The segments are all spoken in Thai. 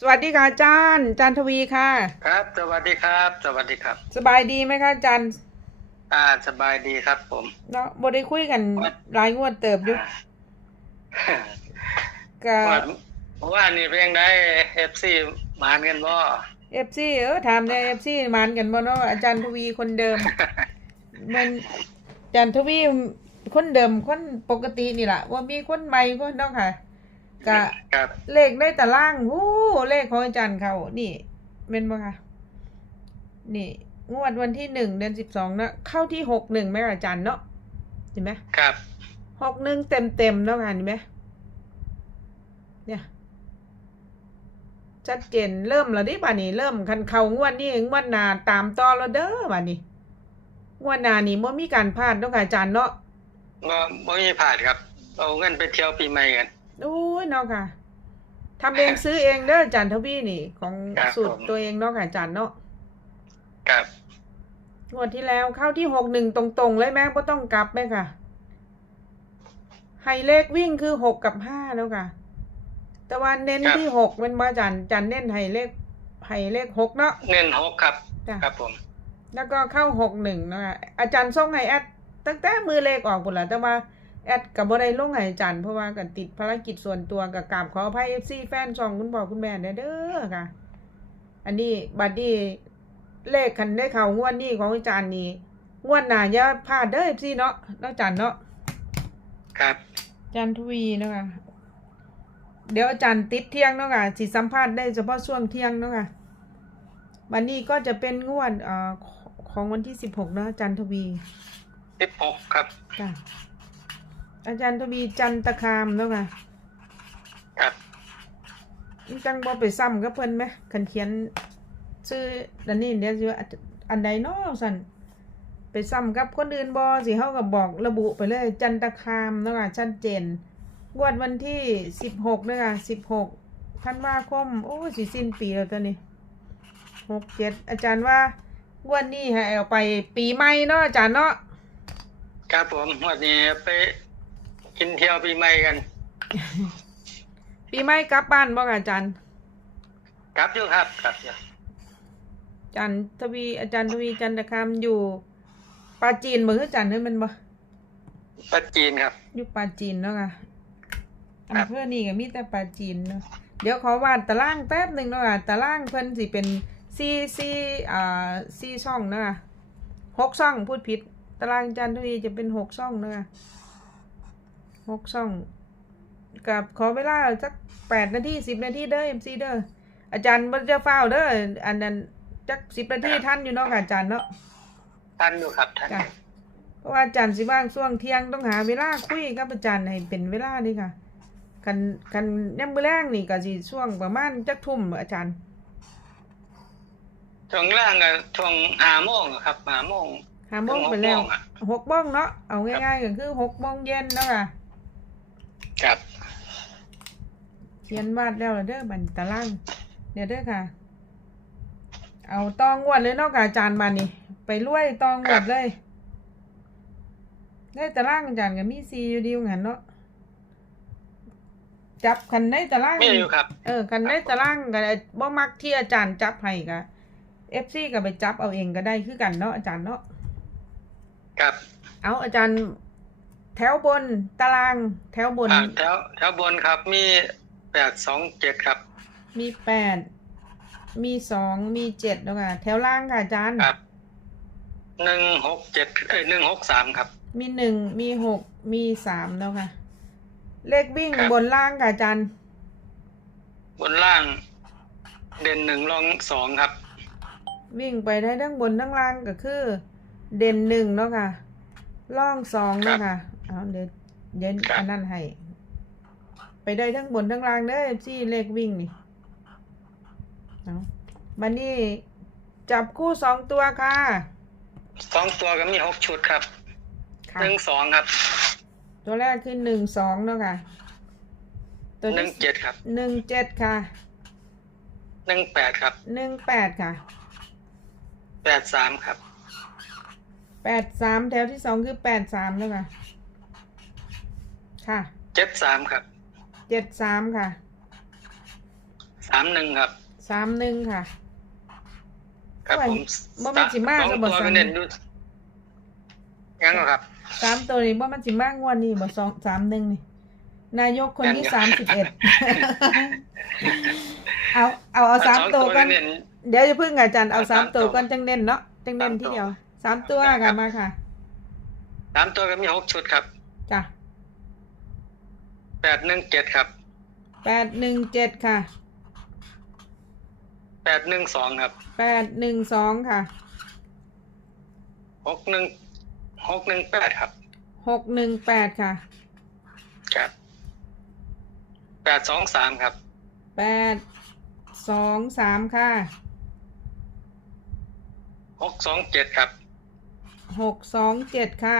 สวัสดีค่ะอาจารย์อาจารย์ทวีค่ะ ครับ สวัสดีครับ สวัสดีครับ สบายดีไหมคะอาจารย์อ่าสบายดีครับผมเนาะบ่ได้คุยกันหลายงวดเติบอยู่อ่าก็ว่าว่านี่เพียงได้เอฟซีมานกันบ่เอฟซีเออถามในเอฟซีมานกันบ่เนาะอาจารย์ทวีคนเดิมมันอาจารย์ทวีคนเดิมคนปกตินี่แหละว่ามีคนใหม่คนเนาะค่ะ ก็ครับเลขได้ตารางหู้เลขของอาจารย์เขานี่เป็นบ่คะนี่งวดวันที่หนึ่งเดือนสิบสองนะเข้าที่หกหนึ่งไหมอาจารย์เนาะเห็นไหมครับหกหนึ่งเต็มเต็มๆแล้วค่ะเห็นไหมเนี่ยชัดเจนเริ่มแล้วดิป่านี้เริ่มคันเขางวดนี้งวดหนาตามต่อแล้วเด้อป่านี้งวดหนานี่ม่มีการพลาดเนาะค่ะอาจารย์เนาะบ่บ่มีผ่านครับ เอาเงินไปเที่ยวปีใหม่กัน โอ้ยเนาะค่ะทำเองซื้อเองเด้ออาจารย์ทวีนี่ ของครับสูตรผม ตัวเองเนาะค่ะอาจารย์เนาะครับงวดที่แล้วเข้าที่หกหนึ่งตรงๆ เลยแม่ก็ต้องกลับไหมค่ะไฮเลขวิ่งคือหกกับห้าแล้วค่ะ แต่ว่าเน้นครับที่หกเป็นว่าจันจันเน้นไฮเลขไฮเลขหกเนาะเน้นหกครับ จ้ะ ครับผม แล้วก็เข้าหกหนึ่งนะคะอาจารย์ส่งให้แอดตั้งแต่มือเลขออกหมดแล้วแต่ว่า แอดกับบ่ได้ลงให้อาจารย์เพราะว่ากันติดภารกิจส่วนตัวกับกราบขออภัยเอฟซีแฟนช่องคุณพ่อคุณแม่เด้อเด้อค่ะ อันนี้บัดนี้เลขคันได้เข้างวดนี้ของอาจารย์นี่งวดหน้าอย่าพลาดเด้อเอฟซีเนาะเนาะอาจารย์เนาะครับอาจารย์ทวีเนาะคะเดี๋ยวอาจารย์ติดเที่ยงเนาะค่ะสิสัมภาษณ์ได้เฉพาะช่วงเที่ยงเนาะค่ะวันนี้ก็จะเป็นงวดเอ่อของวันที่สิบหกเนาะอาจารย์ทวีสิบหกครับจ้ะ อาจารย์ทวีจันตคามเนาะค่ะครับจังบ่ไปซ้ำกับเพิ่นไหมคันเขียนชื่ออันนี้เดี๋ยวสิว่าอันใดเนาะสั่นไปซ้ำกับคนอื่นบ่สิเฮาก็บอกระบุไปเลย จันตคามเนาะค่ะชัดเจนงวดวันที่สิบหกเนาะค่ะสิบหกธันวาคมโอ้สิสิ้นปีแล้วตอนนี้หกเจ็ดอาจารย์ว่างวดนี้ให้เอาไปปีใหม่เนาะอาจารย์เนาะครับผมวันนี้ไป กินเที่ยวปีใหม่กันปีใหม่กลับบ้านบ่ค่ะอาจารย์ครับอยู่ครับครับอยู่อาจารย์ทวีอาจารย์ทวีจันทคามอยู่ปาจีนบ่คืออาจารย์เฮ้ยมันบ่ปัจจีนครับ อยู่ปาจีนเนาะค่ะครับอำเภอนี่ก็มีแต่ปาจีนเนาะเดี๋ยวขอวาดตารางแป๊บหนึ่งเนาะค่ะตารางเพิ่นสิเป็นซีซีอ่าซีช่องเนาะค่ะหกช่องพูดผิด ตารางอาจารย์ทวีจะเป็นหกช่องเนาะค่ะ หกช่องกับขอเวลาสักแปดนาทีสิบนาทีเด้อเอ็มซีเด้ออาจารย์มันจะเฝ้าวเด้ออันนั้นจักสิบนาทีท่านอยู่เนาะค่ะอาจารย์เนาะท่านอยู่ครับท่านจ้ะเพราะว่าอาจารย์สิว่างช่วงเที่ยงต้องหาเวลาคุยกับอาจารย์ให้เป็นเวลานี่ค่ะกันกันย่ำมือแรงนี่ก็สิช่วงประมาณจักทุ่มอาจารย์ช่วงล่างก็ช่วงห้าโมงอะครับห้าโมงหาโมงไปแล้วหกโมงอะหกโมงเนาะเอาง่ายๆก็คือหกโมงเย็นเนาะค่ะ ครับเขียนวาดแล้วล่ะเด้อบันตารางเดี๋ยวเด้อค่ะ เอาตองวดเลยเนาะค่ะอาจารย์มานี่ ไปรวยตองวดเลยได้ตารางอาจารย์ก็มีซีอยู่ดีเหมือนกันเนาะจับคันได้ตารางมีอยู่ครับ เออกันได้ตารางก็บ่มักที่อาจารย์จับให้ก็เอฟซีก็ไปจับเอาเองก็ได้คือกันเนาะอาจารย์เนาะครับ เอาอาจารย์ แถวบนตาราง แถวบน อ่าแถวแถวบนครับมีแปดสองเจ็ดครับมีแปดมีสองมีเจ็ดแล้วค่ะ แถวล่างค่ะอาจารย์ ครับหนึ่งหกเจ็ดเอ้ยหนึ่งหกสามครับ มีหนึ่งมีหกมีสามแล้วค่ะ เลขวิ่งครับ บนล่างค่ะอาจารย์ บนล่าง เด่นหนึ่งรองสองครับ วิ่งไปได้ทั้งบนทั้งล่างก็คือ เด่นหนึ่งเนาะค่ะล่องสองเนาะค่ะ เอาเดี๋ยวเดี๋ยวครับอันนั้นให้ ไปได้ทั้งบนทั้งล่างเด้อที่เลขวิ่งนี่เอาบันนี้จับคู่สองตัวค่ะ สองตัวก็มีหกชุดครับค่ะ หนึ่งสองครับตัวแรกคือหนึ่งสองเนาะค่ะ ตัวหนึ่ที่งเจ็ดครับหนึ่งเจ็ดค่ะหนึ่งแปดครับหนึ่งแปดค่ะแปดสามครับแปดสามแถวที่สองคือแปดสามแล้วค่ะ ค่ะ เจ็ดสามครับ เจ็ดสามค่ะ สามหนึ่งครับ สามหนึ่งค่ะ ครับว่าผมบ่แม่นสิมากสก็องบ่ตัวซ้ำก็เน้นดูยังเหรอครับ สามตัวนี้ว่ามันสิมากงวดนี้บ่สองสามหนึ่งนี่ นายกคนที่ยังสามสิบเอ็ด เอาเอาเอาสามตัวก่อน เน้น เดี๋ยวจะพึ่งอาจารย์เอาเอาสามสามตัวตัวก่อนจังเน้นเนาะจังเน้นสามตัวที่เดียวสามตัวครัค่ะบ มาค่ะสามตัวก็มีหกชุดครับ จ้ะ แปดหนึ่งเจ็ดครับแปดหนึ่งเจ็ดค่ะแปดหนึ่งสองครับแปดหนึ่งสองค่ะหกหนึ่งหกหนึ่งแปดครับหกหนึ่งแปดค่ะครับแปดสองสามครับแปดสองสามค่ะหกสองเจ็ดครับหกสองเจ็ดค่ะ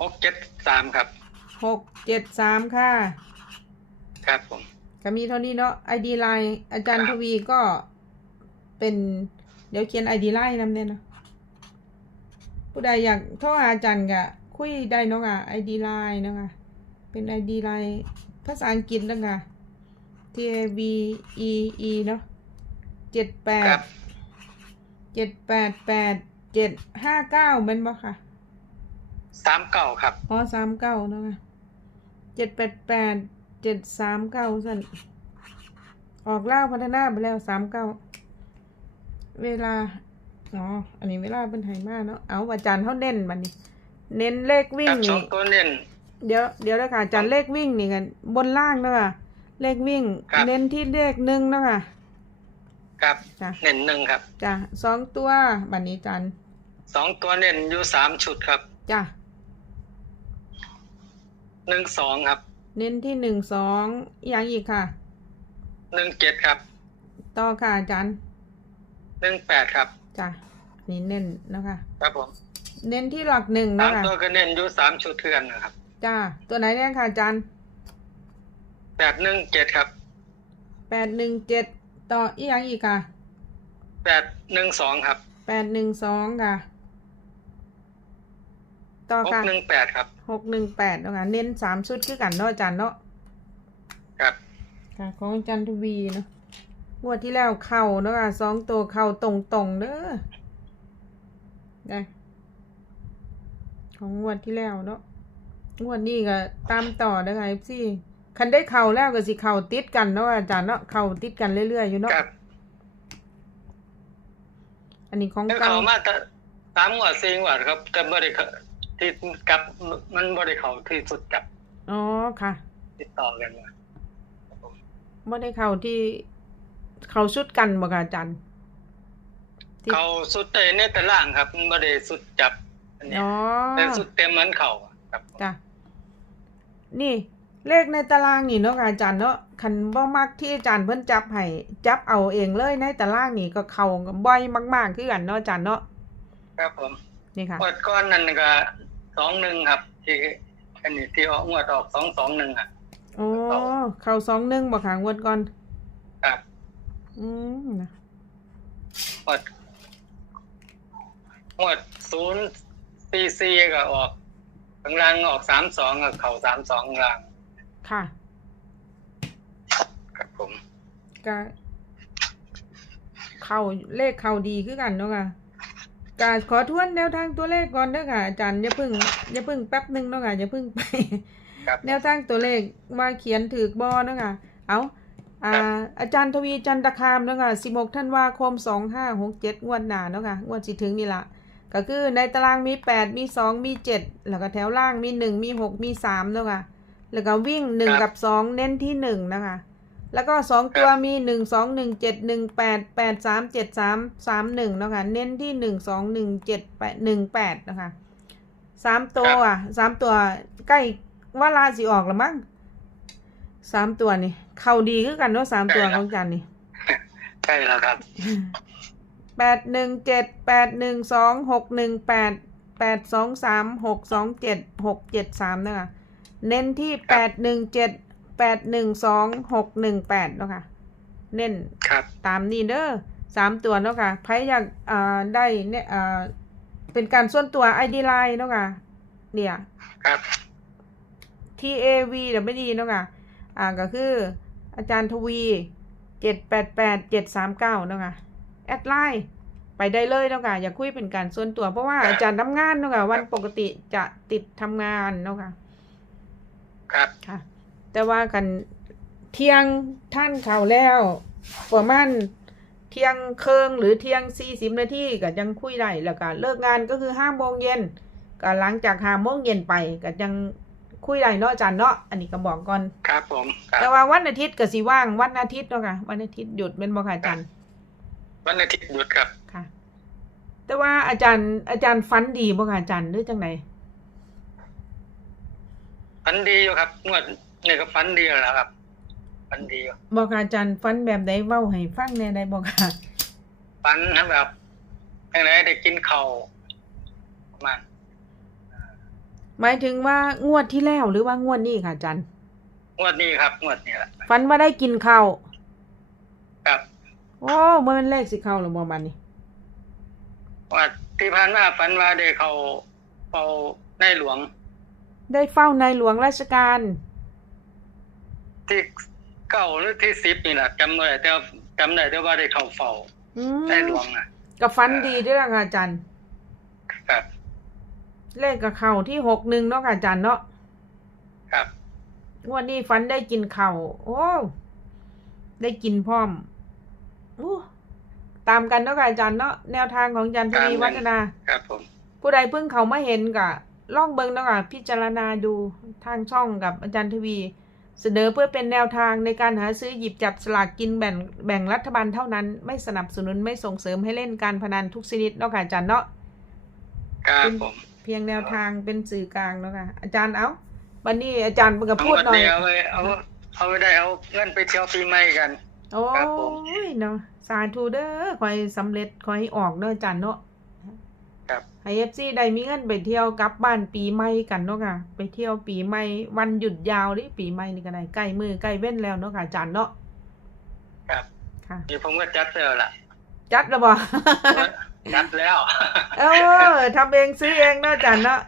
หกเจ็ดสามครับ หกเจ็ดสามค่ะ ครับผม ก็มีเท่านี้เนาะไอดีไลน์อาจารย์ครัทบวีก็เป็นเดี๋ยวเขียนไอดีไลน์นำเนี่ยนะผู้ใดอยากโทรหาอาจารย์ก็คุยได้เนาะค่ะไอดีไลน์เนาะค่ะเป็นไอดีไลน์ภาษาอังกฤษเนาะค่ะ T A V E E เนาะเจ็ดแปครัดบเจ็ดแปดแปดเจ็ดห้าเก้าเป็นบ่ค่ะสามเก้าครับ อ๋อสามเก้าเนาะค่ะ เจ็ดแปดแปดเจ็ดสามเก้าสั่นออกเล่าพัฒนาไปแล้วสามเก้าเวลา อ๋อ อันนี้เวลาเป็นไหมาเนาะ เอาอาจารย์เขาเน้นบันนี้ เน้นเลขวิ่คงรับสอนี่งตัวเน้นเดี๋ยวเดี๋ยวแล้วค่ะอาจารย์เลขวิ่งนี่กัน บนล่างเนาะค่ะเลขวิ่งครับเน้นที่เลขหนึ่งเนาะค่ะครับจ้ะเน้นหนึ่งครับ จ้ะสองตัวบันนี้อาจารย์สองตัวเน้นอยู่สามชุดครับ จ้ะ หนึ่งสองครับ เน้นที่หนึ่งสองอหย่างอีกค่ะหนึ่งเจ็ดครับ ต่อค่ะอาจารย์หนึ่งแปดครับจ้ะนี่เน้นเนาะคะครับผมเน้นที่หลักหนึ่งสาเนาะมคะตัวก็เน้นอยู่สามชุดเทือนนะครับจ้าตัวไหนเนี่ยค่ะอาจารย์แปดหนึ่งเจ็ดครับแปดหนึ่งเจ็ดต่ออีกอย่างอีกค่ะแปดหนึ่งสองครับแปดหนึ่งสองค่ะ ต่อหกค่ะหนึ่งแปดครับ หกหนึ่งแปดเนาะค่ะเน้นสามชุดคือกันเนาะอาจารย์เนาะครับ ค่ะของอาจารย์ทวีเนาะงวดที่แล้วเข่าเนาะค่ะสองตัวเข่าตรงตรงๆเด้อได้ของงวดที่แล้วเนาะงวดนี้ก็ตามต่อเด้อค่ะพี่คันได้เข่าแล้วก็สิเข่าติดกันเนาะอาจารย์เนาะเข่าติดกันเรื่อยๆอยู่เนาะครับอันนี้ของแล้วเก่า เขามาแต่สามงวดสี่งวดครับ แต่บริเขา ที่กลับมันบริเขาที่สุดกับ อ๋อค่ะ ติดต่อกันมาไม่ได้เข้าที่เขาชุดกันบ่ค่ะอาจารย์ที่เขาสุดเตในแต่ล่างครับมันบริสุดจับอันเนี้ยอ๋อแต่สุดเต็มเหมือนเขาอะครับจ้ะนี่ เลขในตารางนี่เนาะค่ะอาจารย์เนาะคันบ่มักที่อาจารย์เพิ่นจับให้จับเอาเองเลยในตารางนี่ก็เข้าบ่อยมากๆคือกันเนาะอาจารย์เนาะครับผมนี่ค่ะงวดก้อนนั่นก็ สองหนึ่งครับ ที่อันนี้ที่ออกงวดออกสองสองหนึ่งอะโอ้เข้าสองหนึ่งบ่ค่ะงวดก่อน ครับ อืมนะงวดงวดศูนย์ซีซีก็ออกข้างล่างออกสามสองกับเข่าสามสองข้างล่าง ค่ะ ครับผมก็เข้าเลขเข้าดีคือกันเนาะค่ะ กาขอทวนแนวทางตัวเลขก่อนเด้อค่ะอาจารย์อย่าเพึ่งอย่าเพึ่งแป๊บหนึงเนาะค่ะอย่าเพึ่งไป ครับ แนวทางตัวเลขว่าเขียนถือบอเนาะค่ะเอาอ่าอาจารย์ทวีจันตคามเนาะค่ะ16ธันวาคม 2567งวดหน้าเนาะค่ะงวดสิถึงนี่ละก็คือในตารางมี 8 มี 2 มี 7 แล้วก็แถวล่างมี 1 มี 6 มี3เนาะค่ะแล้วก็วิ่ง 1 กับ 2 เน้นที่1นะคะ แล้วก็2ตัวมี1 2 1 7 1 8 8 3 7 3 3 1เนาะค่ะเน้นที่1 2 1 7 8 1 8นะคะสามตัวอะสามตัวใกล้ว่าลาสิออกแล้วมั้งสามตัวนี่เข้าดีคือกันเนาะสามตัวของจันนี่ใช่แล้วครับแปดหนึ่งเจ็ดแปดหนึ่งสองหกหนึ่งแปดแปดสองสามหกสองเจ็ดหกเจ็ดสามนะคะเน้นที่แปดหนึ่งเจ็ด แปดหนึ่งสองหกหนึ่งแปดเนาะค่ะ เน้นครับตามนี้เด้อสามตัวเนาะค่ะใครอยากอ่าได้เนี่ยอ่าเป็นการส่วนตัว ID Line เนาะค่ะ เนี่ย ครับ T A V W D เนาะค่ะ อ่าก็คือ อาจารย์ทวีเจ็ดแปดแปดเจ็ดสามเก้าเนาะค่ะ แอดไลน์ไปได้เลยเนาะค่ะ อย่าคุยเป็นการส่วนตัวเพราะว่าอาจารย์ทำงานเนาะค่ะ วันปกติจะติดทำงานเนาะค่ะ ครับค่ะ แต่ว่ากันเที่ยงท่านข่าวแล้วประมาณเที่ยงเคิงหรือเที่ยงสี่สิบนาทีก็ยังคุยได้แล้วก็เลิกงานก็คือห้าโมงเย็นก็หลังจากห้าโมงเย็นไปก็ยังคุยได้เนาะอาจารย์เนาะอันนี้ก็บอกก่อนครับผมครัแต่บว่าวันอาทิตย์ก็สิว่างวันอาทิตย์เนาะค่ะวันอาทิตย์หยุดเป็นบ่ค่ะอาจารย์วันอาทิตย์หยุดครับค่ะ แต่ว่าอาจารย์ อาจารย์ฟันดีบ่ค่ะอาจารย์หรือจังไหนฝันดีอยู่ครับงวด นี่ก็ฝันดีแล้วครับฝันดีอยู่บ่ค่ะอาจารย์ฟันแบบใดเว้าให้ฟังแหน่ได้บ่ค่ะฝันทั้งแบบยังไงได้กินข้าวประมาณหมายถึงว่างวดที่แล้วหรือว่างวดนี้ค่ะอาจารย์งวดนี้ครับงวดนี้แหละฝันว่าได้กินข้าวครับโอ้บ่แม่นเลขสิเข้าหรือบ่บัดนี้ว่าที่ผ่านมาฝันว่าได้เขาเฝ้าในหลวง ได้เฝ้าในหลวงราชการ ที่เก้าหรือที่สิบนี่แหละจำไม่ได้แต่ว่าจำได้แต่ว่าได้เข้าเฝ้าอืมในหลวงนะก็ฝันดีเด้วยล่ะค่ะอาจารย์ครับเลขกับเข้าที่61เนาะค่ะอาจารย์เนาะครับงวดนี้ฝันได้กินข้าวโอ้ได้กินพร้อมโอ้ตามกันเนาะค่ะอาจารย์เนาะแนวทางของอาจารย์ทวีวัฒนา ครับผม ผู้ใดเพิ่งเขามาเห็นกะล่องเบิงเนาะค่ะพิจารณาดูทางช่องกับอาจารย์ทวี เสนอเพื่อเป็นแนวทางในการหาซื้อหยิบจับสลากกินแบ่งแบ่งรัฐบาลเท่านั้น ไม่สนับสนุนไม่ส่งเสริมให้เล่นการพนันทุกชนิดเนาะค่ะอาจารย์เนาะครับผมเพียงแนวทางเป็นสื่อกลางเนาะค่ะอาจารย์เอาวันนี้อาจารย์เพิ่งก็เอาพูดวันหน่อยนี้เอาไว้เอาเอาไว้ได้เอาเงินไปเที่ยวปีใหม่กัน โอ้ครับผมยเนาะสาธุเด้อคอยสำเร็จคอยให้ออกเนาะอาจารย์เนาะครับ ให้เอฟซีได้มีเงินไปเที่ยวกลับบ้านปีใหม่กันเนาะค่ะ ไปเที่ยวปีใหม่วันหยุดยาวดิปีใหม่นี่ก็ได้ใกล้มือใกล้เว้นแล้วเนาะค่ะอาจารย์เนาะครับค่ะนี่ผมก็จัดแล้วล่ะ จัดแล้วบ่จัดแล้ว เออทำเองซื้อเองเนาะอาจารย์เนาะ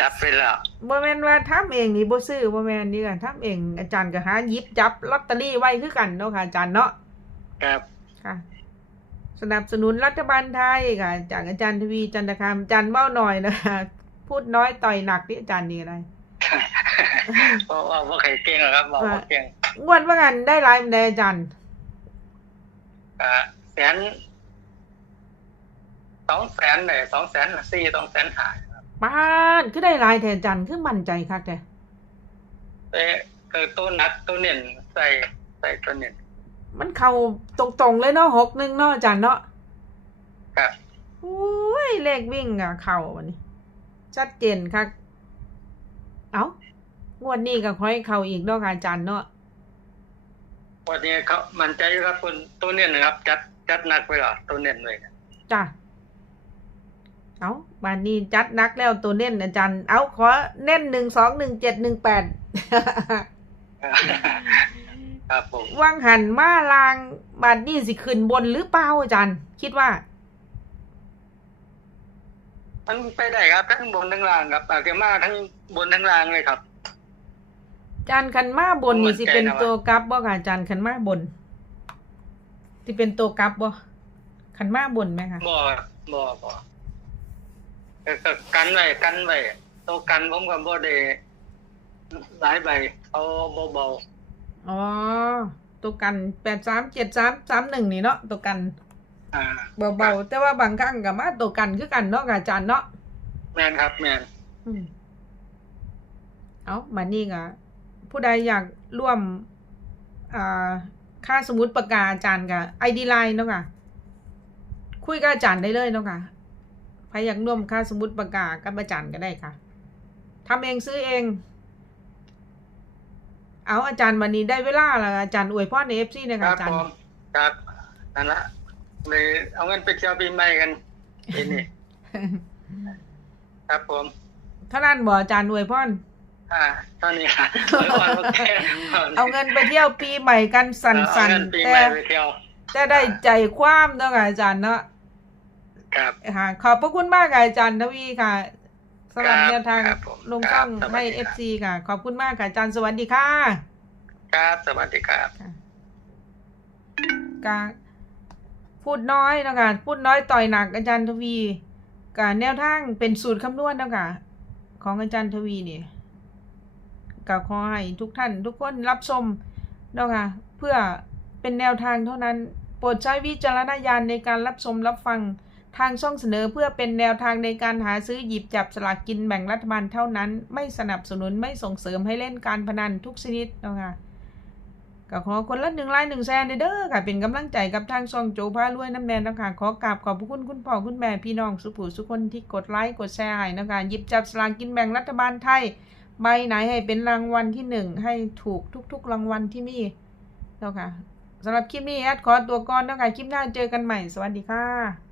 จัดไปแล้วบ่แม่นว่าทำเองนี่บ่ซื้อบ่แม่นนี่กันทำเองอาจารย์ก็หาหยิบจับลอตเตอรี่ไว้คือกันเนาะค่ะอาจารย์เนาะ ครับ ค่ะ สนับสนุนรัฐบาลไทยค่ะ จากอาจารย์ทวีจันทคามอาจารย์เบ้าหน่อยนะคะ พูดน้อยต่อยหนักที่อาจารย์นี่อะไรเพราะว่าว่าใครเก่งหรอกครับบอกว่าเก่งงวดว่ากันได้หลายมันได้อาจารย์อ่าแสนสองแสนเลยสองแสนสี่สองแสนหาป้านคือได้หลายแทนอาจารย์คือมั่นใจคักแต่เอ้คือตัวนัดตัวเน่นใส่ใส่ตัวเน่น มันเข้าตรงๆเลยเนาะหกหนึ่งเนาะอาจารย์เนาะครับโอ้ยเลขวิ่งอะเข้าวันนี้ ชัดเจนคักเอ้างวดนี้ก็ค่อยเข้าอีกเนาะค่ะอาจารย์เนาะวันนี้เขามันใจอยู่ครับคนตัวเน่นนะครับ จัดจัดหนักไปหรอตัวเน่นเลยจ้ะเอาบานนี้จัดนักแล้วตัวเน้นอาจารย์ เอาขอเน้นหนึ่งสองหนึ่งเจ็ดหนึ่งแปด ครับผมว่างหันมาลางบาดนี้สิขึ้นบนหรือเปล่าอาจารย์ คิดว่า มันไปได้ครับทั้งบนทั้งล่างครับอาจจะมาทั้งบนทั้งล่างเลยครับอาจารย์ขันมาบนนี่สิเป็นตัวกลับบ่ค่ะอาจารย์ขันมาบนสิเป็นตัวกลับบ่ขันมาบนไหมคะบ่บ่บ่เออก็กันไว้กันไว้ตัวกันผมก็บ่ได้หลายใบเอาเบา อ๋อ ตัวกันแปดสามเจ็ดสามสามหนึ่งนี่เนาะตัวกันๆอ่าเบาๆแต่ว่าบางครั้งกับมาตัวกันคือกันเนาะค่ะอาจารย์เนาะแม่นครับแม่นอืมเอามานี่ก็ผู้ใดอยากร่วม อ่า ค่าสมุดประกาอาจารย์กับไอดีไลน์เนาะค่ะคุยกับอาจารย์ได้เลยเนาะค่ะใครอยากร่วมค่าสมุดประกากับอาจารย์ก็ได้ค่ะทำเองซื้อเอง เอาอาจารย์วันนี้ได้เวลาแล้วอาจารย์อวยพรในเอฟซีนะคคะรับอาจารผย์มครับนั่นละเลยเอาเงินไปเที่ยวปีใหม่กันทีนี้ครับผมเท่านั้นบอกอาจารย์อวยพรอ่าเท่านี้ค่ะไว้ก่อนโอเคเอาเงินไปเที่ยวปีใหม่กันสัเอา้นเงินปีๆใหแต่ม่ไปเที่ยวแต่ได้ใจความเนาะค่ะอาจารย์เนาะครับค่ะขอบพระคุณมากค่ะอาจารย์ทวีค่ะ สำหรับครับแนวทางครับผมลงช่องครับสวัสให้ดีเอครัฟบซีค่ะ ขอบคุณมากค่ะอาจารย์สวัสดีค่ะ ครับสวัสดีครับค่ะกาพูดน้อยเนาะคะพูดน้อยต่อยหนักอาจารย์ทวีกาแนวทางเป็นสูตรคำนวณเนาะคะของอาจารย์ทวีนี่ก็ขอให้ทุกท่านทุกคนรับชมเนาะค่ะเพื่อเป็นแนวทางเท่านั้น โปรดใช้วิจารณญาณในการรับชมรับฟัง ทางช่องเสนอเพื่อเป็นแนวทางในการหาซื้อหยิบจับสลากกินแบ่งรัฐบาลเท่านั้น ไม่สนับสนุนไม่ส่งเสริมให้เล่นการพนันทุกชนิดนะคะก็ขอคนละหนึ่งไลน์หนึ่งแชร์เด้อค่ะ เป็นกำลังใจกับทางช่องโจพารวยน้ำแดงนะคะขอกราบขอบพระคุณคุณพ่อคุณแม่พี่น้องสุผู้สุคนที่กดไลค์กดแชร์ให้นะคะหยิบจับสลากกินแบ่งรัฐบาลไทยใบไหนให้เป็นรางวัลที่หนึ่งให้ถูกทุก ๆ รางวัลที่มีเนาะค่ะสำหรับคลิปนี้แอดขอตัวก่อนเนาะคะคลิปหน้าเจอกันใหม่ สวัสดีค่ะ